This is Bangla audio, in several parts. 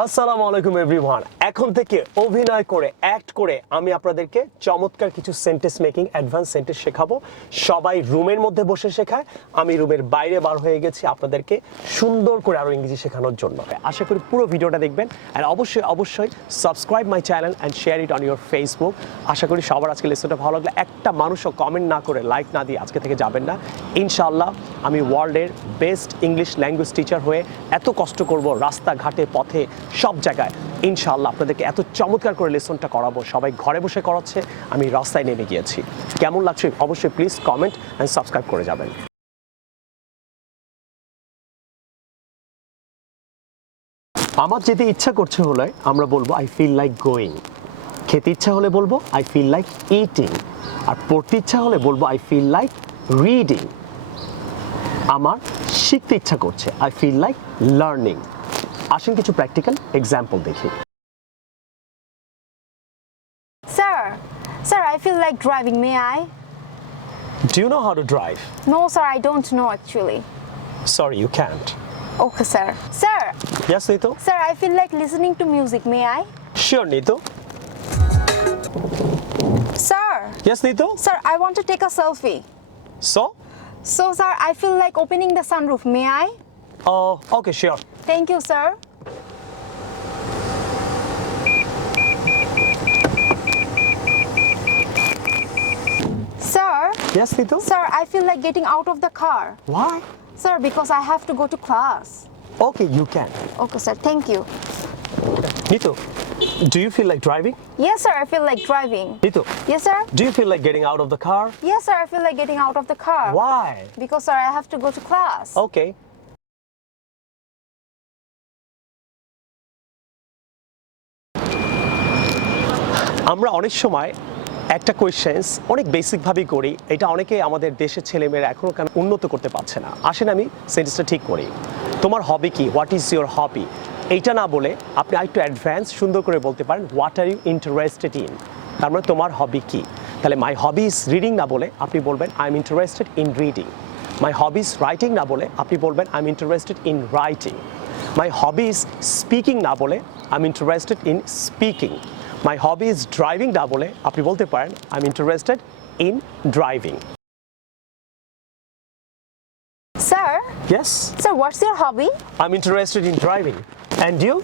আসসালামু আলাইকুম এভরিওয়ান। এখন থেকে অভিনয় করে অ্যাক্ট করে আমি আপনাদেরকে চমৎকার কিছু সেন্টেন্স মেকিং অ্যাডভান্স সেন্টেন্স শেখাবো। সবাই রুমের মধ্যে বসে শেখায়, আমি রুমের বাইরে বার হয়ে গেছি আপনাদেরকে সুন্দর করে আরো ইংরেজি শেখানোর জন্য। আশা করি পুরো ভিডিওটা দেখবেন আর অবশ্যই subscribe my channel and share it on your Facebook. আশা করি সবার আজকে লেসনটা ভালো লাগলে একটা মানুষও কমেন্ট না করে লাইক না দিয়ে আজকে থেকে যাবেন না। ইনশাআল্লাহ আমি ওয়ার্ল্ডের বেস্ট ইংলিশ ল্যাঙ্গুয়েজ টিচার হয়ে এত কষ্ট করব রাস্তাঘাটে পথে সব জায়গায়। ইনশাআল্লাহ আপনাদেরকে এত চমৎকার করে লেসনটা করাবো, সবাই ঘরে বসে করাচ্ছে, আমি রাস্তায় নেমে গিয়েছি। কেমন লাগছে অবশ্যই প্লিজ কমেন্ট অ্যান্ড সাবস্ক্রাইব করে যাবেন। আমার যেতে ইচ্ছা করছে হলে আমরা বলবো আই ফিল লাইক গোয়িং। খেতে ইচ্ছা হলে বলবো আই ফিল লাইক ইটিং। আর পড়তে ইচ্ছা হলে বলবো আই ফিল লাইক রিডিং। আমার শিখতে ইচ্ছা করছে আই ফিল লাইক লার্নিং। আসেন কিছু প্র্যাকটিক্যাল এক্সাম্পল দেখি। Sir, I feel like driving. May I? Do you know how to drive? No, sir, I don't know actually. Sorry, you can't. Okay, sir. Sir, Yes, Neetu? sir, I feel like listening to music. May I? Sure, Neetu. Sir, Yes, Neetu? sir, I want to take a selfie. So? So, sir, I feel like opening the sunroof. May I? Oh, okay, sure. Thank you, sir. Sir, Yes, Neetu? sir, I feel like getting out of the car. Why? Sir, because I have to go to class. Okay, you can. Okay, sir, thank you. Neetu, do you feel like driving? Yes, sir, I feel like driving. Neetu, Yes, sir? do you feel like getting out of the car? Yes, sir, I feel like getting out of the car. Why? Because, sir, I have to go to class. Okay. আমরা অনেক সময় একটা কোয়েশ্চেন্স অনেক বেসিকভাবেই করি, এটা অনেকে আমাদের দেশের ছেলেমেয়েরা এখনও কেন উন্নত করতে পারছে না। আসেন আমি সেন্টেন্সটা ঠিক করি। তোমার হবি কি? What is your hobby? এইটা না বলে আপনি আরেকটু অ্যাডভান্স সুন্দর করে বলতে পারেন what are you interested in. তার মানে তোমার হবি কি? তাহলে মাই হবি ইজ রিডিং না বলে আপনি বলবেন I am interested in reading. My hobby is writing না বলে আপনি বলবেন I am interested in writing. My hobby is speaking না বলে I am interested in speaking. My hobby is driving না বলে আপনি বলতে পারেন I am interested in driving. Sir, Yes, sir, what's your hobby? I'm interested in driving. And you?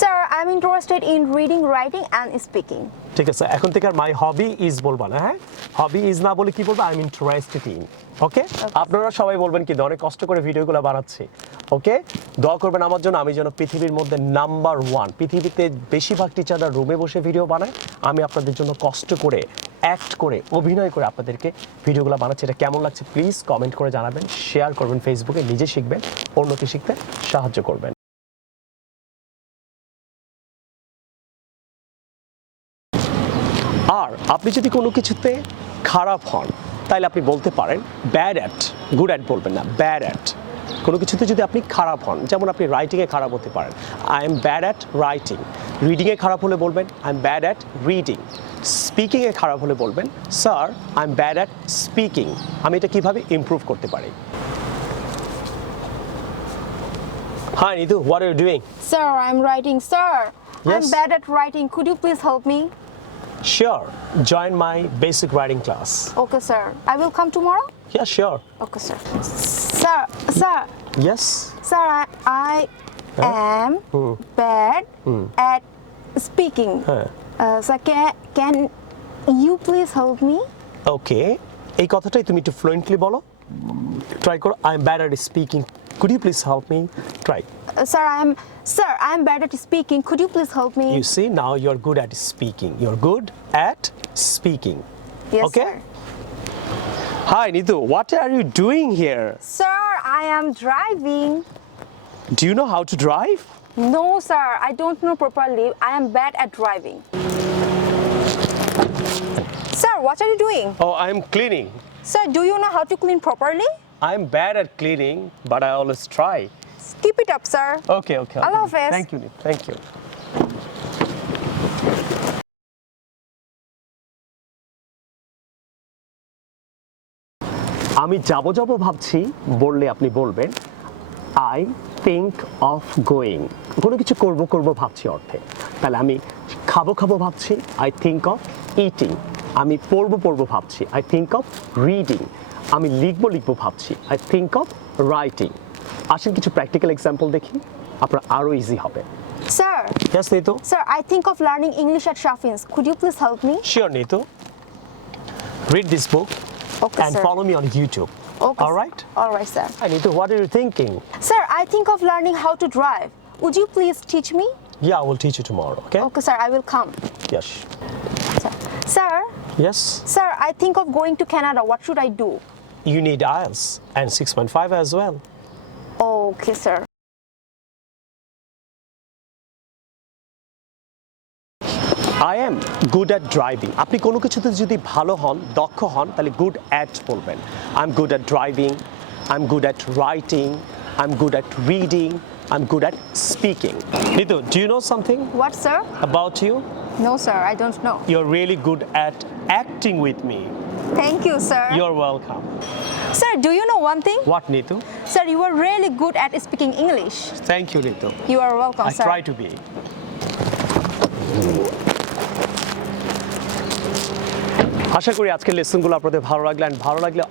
Sir, I'm interested in reading, writing, and speaking. ঠিক আছে, এখন থেকে আর মাই হবি ইজ বলবা না, হ্যাঁ? হবি ইজ না বলে কি বলবো? I am interested in. Okay? আপনারা সবাই বলবেন কি অনেক কষ্ট করে ভিডিওগুলো বানাচ্ছি। ওকে? দোয়া করবেন আমার জন্য, আমি যেন পৃথিবীর মধ্যে নাম্বার 1। পৃথিবীতে বেশিরভাগ টিচাররা রুমে বসে ভিডিও বানায়, আমি আপনাদের জন্য কষ্ট করে অ্যাক্ট করে অভিনয় করে আপনাদেরকে ভিডিওগুলো বানাচ্ছি। এটা কেমন লাগছে প্লিজ কমেন্ট করে জানাবেন, শেয়ার করবেন ফেসবুকে, নিজে শিখবেন, অন্যকে শিখতে সাহায্য করবেন। আর আপনি যদি কোনো কিছুতে খারাপ হন তাহলে আপনি বলতে পারেন ব্যাড অ্যাট। গুড অ্যাট বলবেন না, ব্যাড অ্যাট। কোনো কিছুতে যদি আপনি খারাপ হন, যেমন আপনি রাইটিংয়ে খারাপ হতে পারেন, I am bad at writing. রিডিংয়ে খারাপ হলে বলবেন I am bad at reading. স্পিকিংয়ে খারাপ হলে বলবেন sir I am bad at speaking. আমি এটা কীভাবে ইমপ্রুভ করতে পারি? Hi Nitu, what are you doing? Sir, I'm writing. Sir, Yes? I'm bad at writing. Could you please help me? Sure, join my basic writing class. Okay, sir. I will come tomorrow? Yeah, sure. Okay, sir. Sir, Yes. sir, I am bad at speaking. Sir, can you please help me? ওকে, এই কথাটাই তুমি একটু ফ্লুয়েন্টলি বলো, ট্রাই করো। I am bad at speaking, could you please help me? Try. Sir, I'm bad at speaking. Could you please help me? You see now you are good at speaking, you are good at speaking. Yes, Okay. sir. Hi Nitu, what are you doing here? Sir, I am driving. Do you know how to drive? No, sir, I don't know properly. I am bad at driving. Sir, what are you doing? Oh I am cleaning. Sir, do you know how to clean properly? I am bad at cleaning but I always try. Keep it up, sir. Okay okay, Allah Hafiz. Thank you, thank you. আমি যাব ভাবছি বললে আপনি বলবেন I think of going কোনো কিছু করব করব ভাবছি অর্থে তাহলে আমি খাবো খাবো ভাবছি I think of eating আমি পড়বো পড়বো ভাবছি I think of reading আমি লিখবো লিখবো ভাবছি I think of writing আসেন কিছু প্র্যাকটিক্যাল এক্সাম্পল দেখি আপনার আরো ইজি হবে Sir, Yes Nitu sir, I think of learning English at Shafin's. Could you please help me? Sure Nitu Read this book Okay, and sir. follow me on YouTube Okay. All sir. right All right, sir. Nitu what are you thinking Sir, I think of learning how to drive. Would you please teach me? Yeah I will teach you tomorrow okay Okay, sir, I will come. Yes Sir, Yes sir, I think of going to Canada. What should I do? You need IELTS and 6.5 as well Okay, sir. I am good at driving আপনি কোনো কিছুতে যদি ভালো হন দক্ষ হন তাহলে good at বলবেন I'm good at driving I'm good at writing I'm good at reading I'm good at speaking Nitu do you know something What, sir? about you No, sir, I don't know. You're really good at acting with me Thank you, sir. You're welcome Sir, do you know one thing? What Nitu Sir, you are really good at speaking English. Thank you Nitu You are welcome, I sir. try to be আশা করি আজকের লেসনগুলো আপনাদের ভালো লাগলো অ্যান্ড ভালো লাগলে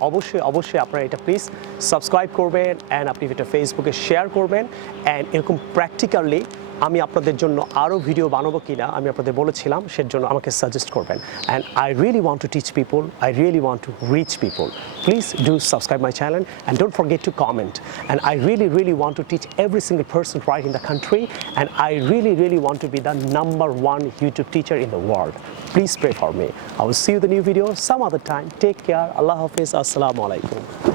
অবশ্যই আপনারা এটা প্লিজ সাবস্ক্রাইব করবেন অ্যান্ড আপনি এটা ফেসবুকে শেয়ার করবেন অ্যান্ড এরকম প্র্যাকটিক্যালি আমি আপনাদের জন্য আরও ভিডিও বানাবো কিনা আমি আপনাদের বলেছিলাম সের জন্য আমাকে সাজেস্ট করবেন and I really want to teach people I really want to reach people please do subscribe my channel and don't forget to comment and I really want to teach every single person right in the country and I really want to B the number 1 YouTube teacher in the world. Please pray for me. I will see you in the new video some other time. Take care. Allah Hafiz. Assalamu alaikum.